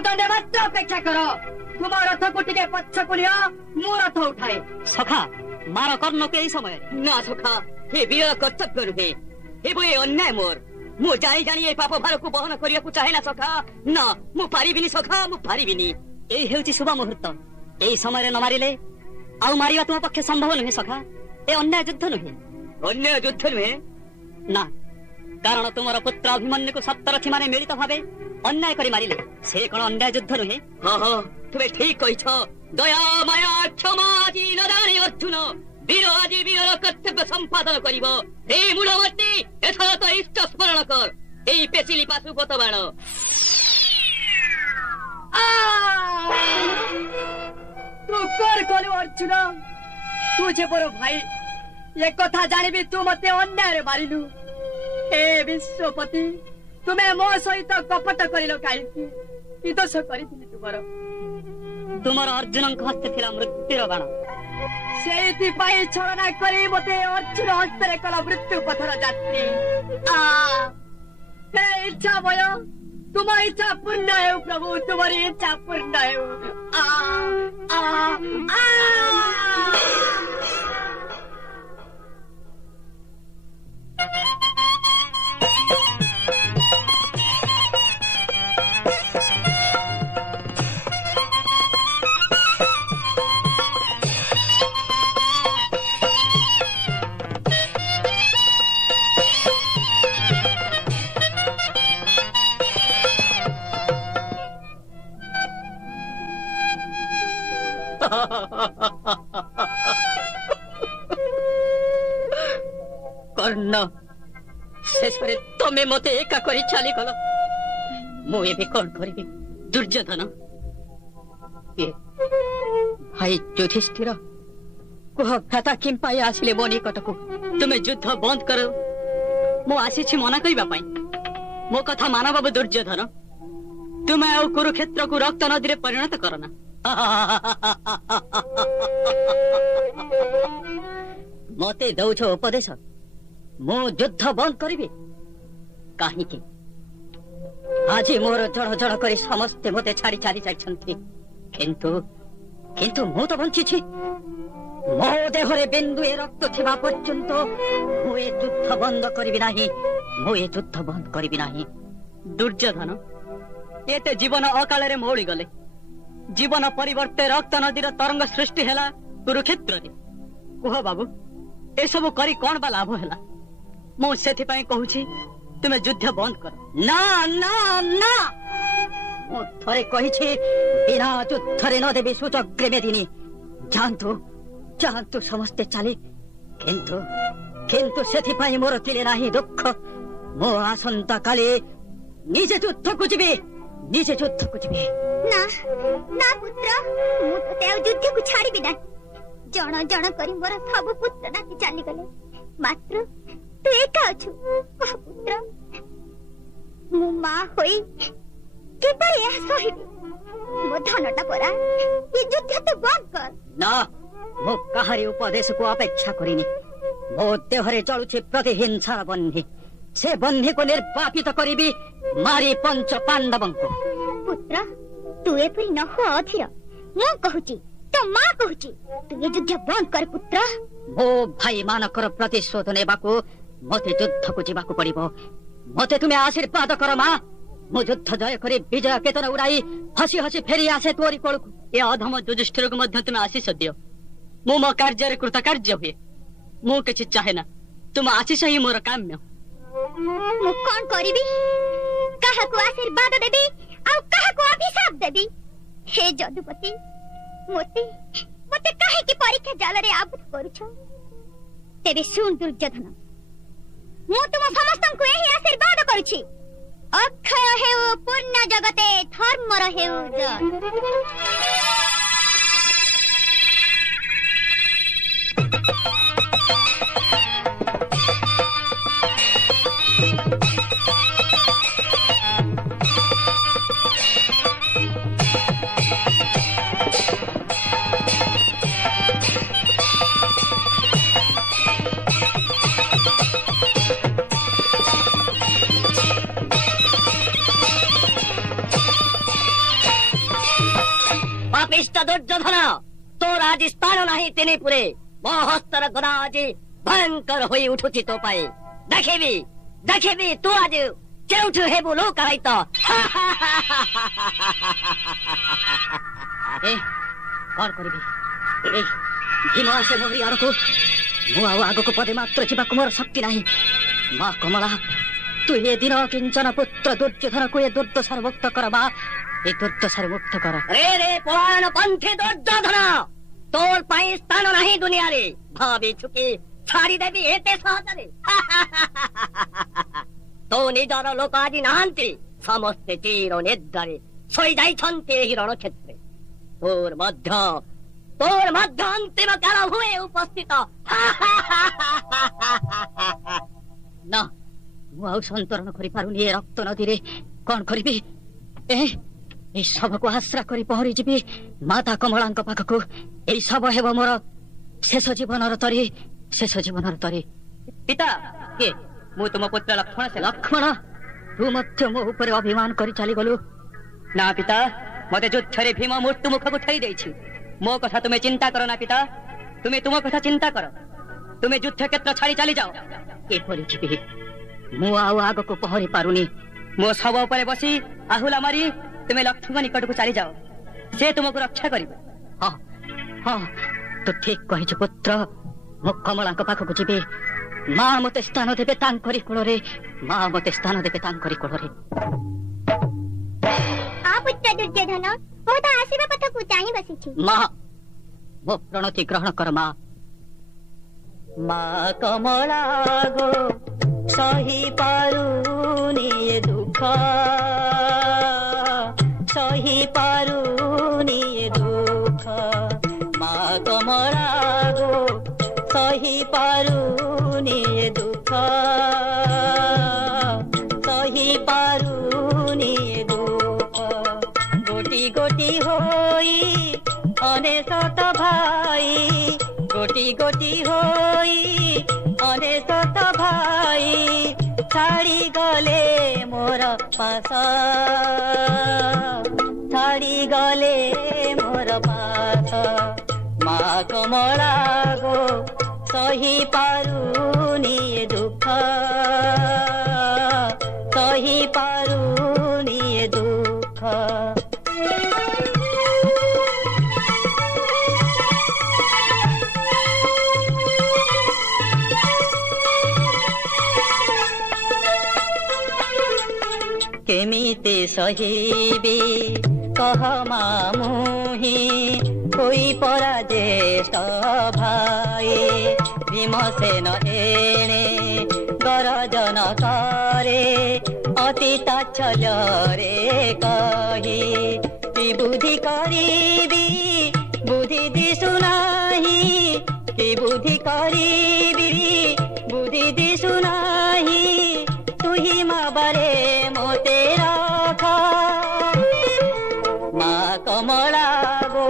दंडे मात्र अपेक्षा करो तुम रथ को टिके पछ को लियो मु रथ उठाए सखा मार कर्ण के समय ना सखा हे वीर कर्तव्य रुहे हे बोए अन्याय मोर मु जाई जानी ए पाप भार को बहन करिया को चाहे ना सखा ना मु पारिबिनी सखा मु पारिबिनी एई हेउची शुभ मुहूर्त एई समय रे न मारिले आउ मारिया तुम पक्ष संभव नुहे सखा ए अन्याय युद्ध नुहे अन्याय युद्ध नुहे ना कारण तुमर पुत्र अभिमन्यु को सप्तरथी माने मिलित भावे अन्याय करी मारिले से कोन अन्याय युद्ध नुहे हां हां तुमे ठीक कहिछ दया माया क्षमा जी न जाने अर्जुन वीर आदि वीर कर्तव्य संपादन करिवो हे मूलवर्ती एथरा तो इष्ट स्मरण कर एई पेसिली पासु पत बाण तू कर कलु अर्जुन तुझे बरो भाई ये कथा जानिबी तू मते अन्याय रे मारिलु हे विश्वपति तुमे मो सहित कपट करिलो काईकी ई दोष करिथिलि तुमर अर्जुन हस्ते थिला मृत्युर बाण सेति पाई छलना करी मते अर्जुन हस्ते कल मृत्यु पथर यात्री हे इच्छा भयो तुम इच्छा पूर्ण है प्रभु तुम्हारी इच्छा पूर्ण है कर्ण शेष तमे मते एका करी चली गल मु एबे कौन करिबी दुर्योधन भाई युधिष्ठिर कह भ्राता किम पाई आसिले मो निकटकू तुमे युद्ध बंद कर मु आसी मना करबा पई मो कथा माना बाबू दुर्योधन तुमे आ कुरुक्षेत्र को रक्त नदी रे परिणत करना मते दौछ उपदेश मु युद्ध बंद करिबी काहे कि आज मोर जड़ जड़ करी समस्ते मते छाड़ी छाड़ी जाइछन्ति किंतु किंतु मु तो बंची छी मो देहरे बिंदुए रक्त थिबा पर्यंत मु ए युद्ध बंद करिबी नाही मु ए युद्ध बंद करिबी नाही दुर्योधन एते जीवन अकाल रे मोड़ी गले जीवन परिवर्ते रक्त नदीर तरंग सृष्टि हैला कुरुक्षेत्र रे कह बाबू ए सब करी कोन बा लाभ हैला मो सेथि पई कहूची तुमे युद्ध बंद कर ना ना ना मो थरे कहि छी बिना युद्ध रे न देबी सुचग्रे मेदिनी जानतु जानतु समस्ते चली किंतु किंतु सेथि पई मोर तिले नाही दुख मो आसंता काले निजे युद्ध को जिबे निजे युद्ध को जिबे ना ना पुत्र मु तो युद्ध को छाड़ी बिना जण जण करी मोर सब पुत्र नाती चली गले मात्र तू एका अछु कह पुत्र मु मां होई केपर या सहिबी मो धनटा परा ये युद्ध तो बंद कर ना मो कहारी उपदेश को अपेक्षा करिनी मो देहरे चलुछि प्रतिहिंसा बन्ही से बन्ही को निर्वापित करिबी मारी पंच पांडवंको पुत्र तू एपरी न हो अधीर मु कहूची तो मां कहूची तू ये युद्ध बंद कर पुत्र मो भाई मानकर प्रतिशोध नेबाको मते युद्ध को जीवाको पड़िबो मते तुमे आशीर्वाद कर मां मो युद्ध जय करी विजय केतन उड़ाई हसी हसी फेरी आसे तोरी कोळकु ए अधम युधिष्ठिर को मध्य तुमे आशीष दियो मो मो कार्य रे कृतकार्य हुए मु किछि चाहे ना तुम आशीष ही मोर काम्य मु कोन करिबी काहा को आशीर्वाद देबी आ काहा को अभिशाप देबी हे जदुपति मोते मोते काहे की परीक्षा जाल रे आबुत करूछ तेरे सुन दुर्योधन मु तुम समस्त को एही आशीर्वाद करूछि अक्षय हेउ पूर्ण जगते धर्म रहेउ जय ପାପିଷ୍ଟ ଦୁର୍ଯ୍ୟୋଧନ, ତୋର ଆଜି ସ୍ଥାନ ନାହିଁ ତିନିପୁରେ। ମୋ ହସ୍ତର ଗଦା ଆଜି ଭୟଙ୍କର ହୋଇ ଉଠୁଛି ତୋ ପାଇଁ। ଦେଖିବି ଦେଖିବି ତୁ ଆଜି କେଉଠୁ ହେବୁ ଲୋକାୟିତ। କଣ କରିବି? ଭୀମ ଆସେ ମୋରି ଆଡ଼କୁ। ମୁଁ ଆଉ ଆଗକୁ ପଦେ ମାତ୍ର ଯିବାକୁ ମୋର ଶକ୍ତି ନାହିଁ। ମା କମଳା, ତୁ ଏ ଦିନ କିଞ୍ଚନ ପୁତ୍ର ଦୁର୍ଯ୍ୟୋଧନକୁ ଏ ଦୁର୍ଦ୍ଦଶାର ମୁକ୍ତ କର। ମା, ଏ ଦୁର୍ଦ୍ଦଶାର ମୁକ୍ତ କର। ରେ ରେ ପଳାୟନ ପନ୍ଥୀ ଦୁର୍ଯ୍ୟୋଧନ, ତୋର ପାଇଁ ସ୍ଥାନ ନାହିଁ ଦୁନିଆରେ। ଭାବିଛୁ କି ଛାଡ଼ିଦେବି ଏତେ ସହଜରେ? ତୋ ନିଜର ଲୋକ ଆଜି ନାହାନ୍ତି, ସମସ୍ତେ ଚିର ନିଦ୍ରାରେ ଶୋଇ ଯାଇଛନ୍ତି ଏହି ରଣକ୍ଷେତ୍ରରେ। ତୋର ମଧ୍ୟ ଅନ୍ତିମ କାଳ ହୁଏ ଉପସ୍ଥିତ। ନା, ମୁଁ ଆଉ ସନ୍ତରଣ କରିପାରୁନି ଏ ରକ୍ତ ନଦୀରେ। କଣ କରିବି? এই ଶବକୁ ଆଶ୍ରା କରି ପହରି ଯିବି ମାତା କମଳାଙ୍କ ପାଖକୁ। ଏଇ ଶବ ହେବ ମୋର ଶେଷ ଜୀବନର ତରି, ଶେଷ ଜୀବନର ତରି। ପିତା, କିଏ? ମୁଁ ତୁମ ପୁତ୍ର ଲକ୍ଷ୍ମଣ। ଲକ୍ଷ୍ମଣ, ତୁ ମଧ୍ୟ ମୋ ଉପରେ ଅଭିମାନ କରି ଚାଲିଗଲୁ। ନା ପିତା, ମତେ ଯୁଦ୍ଧରେ ଭୀମ ମୃତ୍ୟୁ ମୁଖକୁ ଠେଲି ଦେଇଛି। ମୋ କଥା ତୁମେ ଚିନ୍ତା କର ନା ପିତା, ତୁମେ ତୁମ କଥା ଚିନ୍ତା କର। ତୁମେ ଯୁଦ୍ଧ କ୍ଷେତ୍ର ଛାଡ଼ି ଚାଲିଯାଅ। କିପରି ଯିବି? ମୁଁ ଆଉ ଆଗକୁ ପହରି ପାରୁନି। ମୋ ଶବ ଉପରେ ବସି ଆହୁଲା ମାରି ତୁମେ ଲକ୍ଷ୍ମଣ ନିକଟକୁ ଚାଲିଯାଅ, ସେ ତୁମକୁ ରକ୍ଷା କରିବ। ହଁ ହଁ, ତୁ ଠିକ କହିଛୁ ପୁତ୍ର। ମୁଁ କମଳାଙ୍କ ପାଖକୁ ଯିବି। ମା ମତେ ସ୍ଥାନ ଦେବେ ତାଙ୍କରି କୋଳରେ। ମା ମତେ ସ୍ଥାନ ଦେବେ ତାଙ୍କରି କୋଳରେ। ପୁତ୍ର ଦୁର୍ଯ୍ୟୋଧନ, ମୁଁ ତ ଆସିବା ପଥକୁ ଚାହିଁ ବସିଛି। ମା, ମୋ ପ୍ରଣତି ଗ୍ରହଣ କର। ମା, ମା କମଳା ଗো, ସହି ପାରୁନି ଏ ଦୁଃଖ, ସହି ପାରୁନି ଏ ଦୁଃଖ। ମା କମଳା ଗো, ସହି ପାରୁନି ଏ ଦୁଃଖ, ସହି ପାରୁନି ଏ ଦୁଃଖ। ଗୋଟି ଗୋଟି ହୋଇ ଅନେଶତ ଭାଇ, ଗୋଟି ଗୋଟି ହୋଇ ଅନେଶତ ଭାଇ ଛାଡ଼ି ଗଲେ ମୋର ପାଶ, ଛାଡ଼ି ଗଲେ ମୋର ପାଶ। ମା କମଳା ଗো, ସହି ପାରୁନି ଏ ଦୁଃଖ, ସହି ପାରୁନି ଏ ଦୁଃଖ। କେମିତି ସହିବି କହ ମା ମୁହିଁ, ହୋଇ ପରା ଜ୍ୟେଷ୍ଠ ଭାଇ। ଭୀମସେନ ଏଣେ ଗରଜନ କରେ ଅତି ତାଚ୍ଛଲ୍ୟରେ କହି, କି ବୁଦ୍ଧି କରିବି ବୁଦ୍ଧି ଦିଶୁନାହିଁ, କି ବୁଦ୍ଧି କରିବି ବୁଦ୍ଧି ଦିଶୁନାହିଁ। ତୁହି ମା ବାରେ ମୋତେ ରଖ। ମା କମଳା ଗো,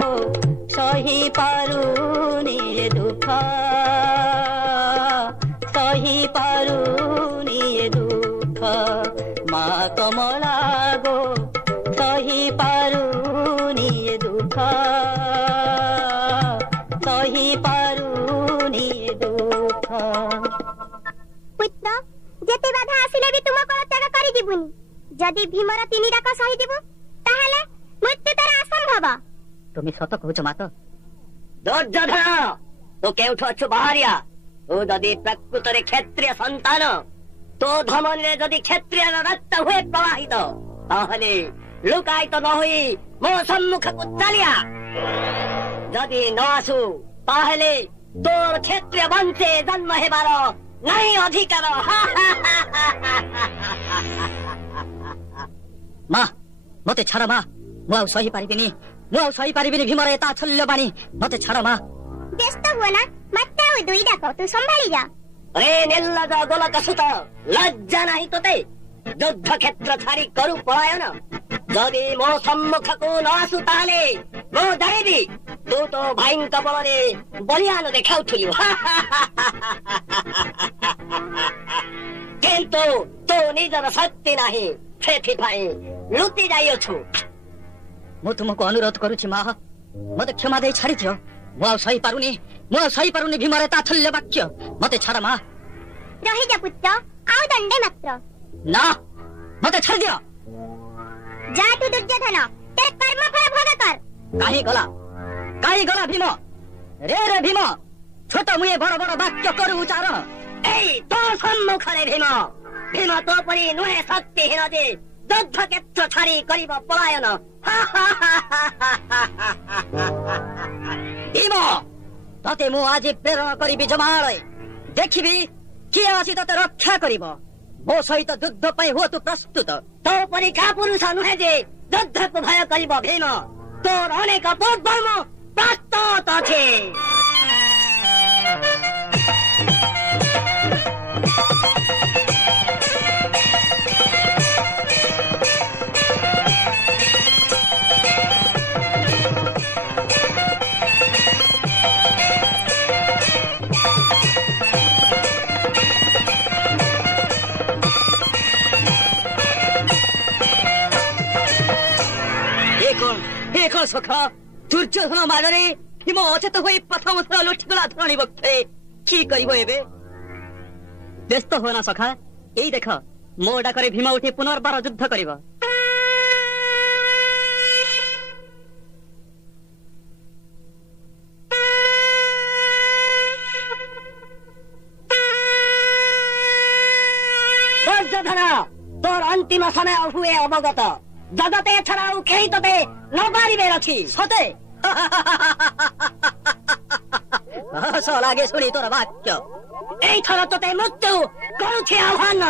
ସହି ପାରୁନି ଏ ଦୁଃଖ, ସହି ପାରୁନି ଏ ଦୁଃଖ। ମା କମଳା ଗো, ସହି ପାରୁନି ଏ ଦୁଃଖ, ସହି ପାରୁନି ଏ ଦୁଃଖ। ପୁତ୍ର, ଯେତେ ବାଧା ଆସିଲେ ବି ତୁମ କୋଳ ତ୍ୟାଗ କରିଯିବୁନି। ଯଦି ଭୀମର 3 ଡାକ ସହିଯିବୁ, ତାହେଲେ ମୃତ୍ୟୁ ତାର ଅସମ୍ଭବ। তুমি সত কହୁଛ মাত। ଦୁର୍ଯ୍ୟୋଧନ, ତୁ କେଉଠୁ ଅଛୁ ବାହାରିଆ? ତୁ ଯଦି ପ୍ରକୃତରେ କ୍ଷତ୍ରିୟ ସନ୍ତାନ, ତୋ ଧମନୀରେ ଯଦି କ୍ଷତ୍ରିୟର ରକ୍ତ ହୁଏ ପ୍ରବାହିତ, ତାହେଲେ ଲୁକାୟିତ ନ ହୋଇ ମୋ ସମ୍ମୁଖକୁ ଚାଲିଆ। ଯଦି ନ ଆସୁ, ତାହେଲେ ତୋର କ୍ଷତ୍ରିୟ ବଂଶେ ଜନ୍ମ ହେବାର ନାହିଁ ଅଧିକାର। ମା, ମତେ ଛାଡ଼। ମା, ମୁଁ ଆଉ ସହି ପାରିବିନି। ମୁଁ ଆଉ ସହି ପାରିବିନି ଭୀମର ଏ ତାଚ୍ଛଲ୍ୟ ବାଣୀ। ମତେ ଛାଡ଼ ମା। ବ୍ୟସ୍ତ ହୁଅ ନା, ମାତ୍ର ଆଉ 2 ଡାକ ତୁ ସମ୍ଭାଳି ଯା। ରେ ନିର୍ଲଜ ଗୋଲକ ସୁତ, ଲଜ୍ଜା ନାହିଁ ତୋତେ? ଯୁଦ୍ଧ କ୍ଷେତ୍ର ଛାଡ଼ି କରୁ ପଳାୟନ। ଯଦି ମୋ ସମ୍ମୁଖକୁ ନ ଆସୁ, ତାହେଲେ ମୁଁ ଜାଣିବି ତୁ ତୋ ଭାଇଙ୍କ ବଳରେ ବଳିୟାନ ଦେଖାଉଥିଲୁ। କିନ୍ତୁ ତୁ ନିଜର ଶକ୍ତି ନାହିଁ, ସେଥିପାଇଁ ଲୁଚି ଯାଇଅଛୁ। ମୁଁ ତୁମକୁ ଅନୁରୋଧ କରୁଛି ମା, मते क्षमा दे छाड़ी दियो मु सही पारुनी भीमरे ताथल्य वाक्य मते छाड़ मां रही जा पुत्र आउ दंडे मात्र ना मते छाड़ दियो जा तू दुर्योधन तेरे कर्म फल भोग कर काहे गला भीम रे भीम छोट मुए बड़ बड़ वाक्य करू उच्चारण এই তো সম্মুখরে ভীম ভীম তো পরি নুহে শক্তিহীন যে যুদ্ধ ক্ষেত্র ছাড়ি করিব পলায়ন ভীম ততে মু আজি প্রেরণ করিবি জমালয় দেখিবি কিଏ ଆସି ତତେ ରକ୍ଷା କରିବ ମୋ ସହିତ ଯୁଦ୍ଧ ପାଇଁ ହୁଅ ତୁ ପ୍ରସ୍ତୁତ তো পরি কাপুরুষ নুহে যে যুদ্ধକୁ ভয় করিব ভীম তোর অনেক পূর্বম প্রস্তুত আছে এখন সখা দুর্যোধন মাগরে ভীম অচেত হয়ে প্রথম থর লুঠিগলা ধরণী বক্ষে কি করিব এবে ব্যস্ত হো না সখা এই দেখ ମୋ ଡାକରେ ଭୀମ ଉଠି ପୁନର୍ବାର ଯୁଦ୍ଧ କରିବ দুর্যোধন তোর অন্তিম সময় হুয়ে অবগত জগতে ছাড়াও কেই তোতে নবারিবের ଅଛି সতে হস লাগে শুনি তোর বাক্য এইথর তোতে মৃত্যু କରୁଛି আহ্বান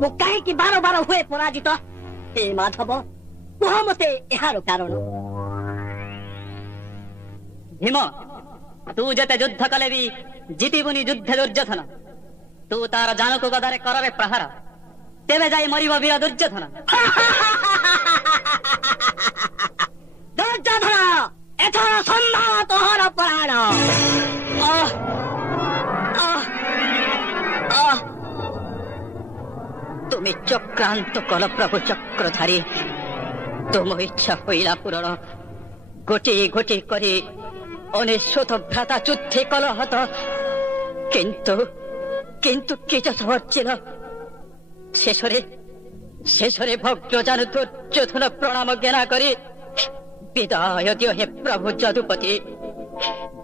ମୁଁ କାହିଁକି ବାର ବାର ହୁଏ ପରାଜିତ ହେ ମାଧବ କୁହ ମତେ ଏହାର କାରଣ ଭୀମ ତୁ ଯେତେ ଯୁଦ୍ଧ କଲେ ବି ଜିତିବୁନି ଯୁଦ୍ଧେ ଦୁର୍ଯୋଧନ ତୁ ତାର ଜାନକୁ ଗଦାରେ କରରେ ପ୍ରହାର ତେବେ ଯାଇ ମରିବ ବୀର ଦୁର୍ଯୋଧନ ଦୁର୍ଯୋଧନ ଏଥର ସମ୍ଭବ ତୋହର ପ୍ରାଣ তুমি চক্রান্ত কল প্রভু চক্রধারী তুম ইচ্ছা হইলা পূরণ গোটে গোটে করে অনেশ্বত ভ্রাতা যুদ্ধে কলহত কিন্তু কিন্তু কি যশ হচ্ছিল শেষরে ভগ্ন জানু দুর্যোধন প্রণাম জ্ঞানা করে বিদায় দিও হে প্রভু যদুপতি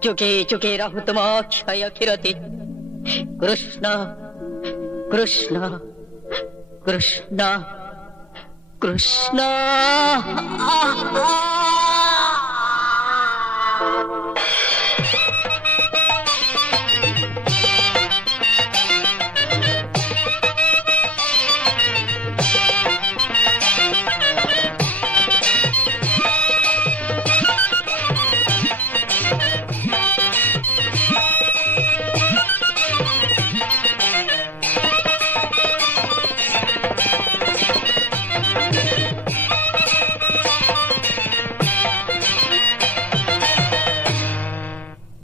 যুগে যুগে রহু তুম অক্ষয় ক্ষীরতি কৃষ্ণ কৃষ্ণ কৃষ্ণ কৃষ্ণ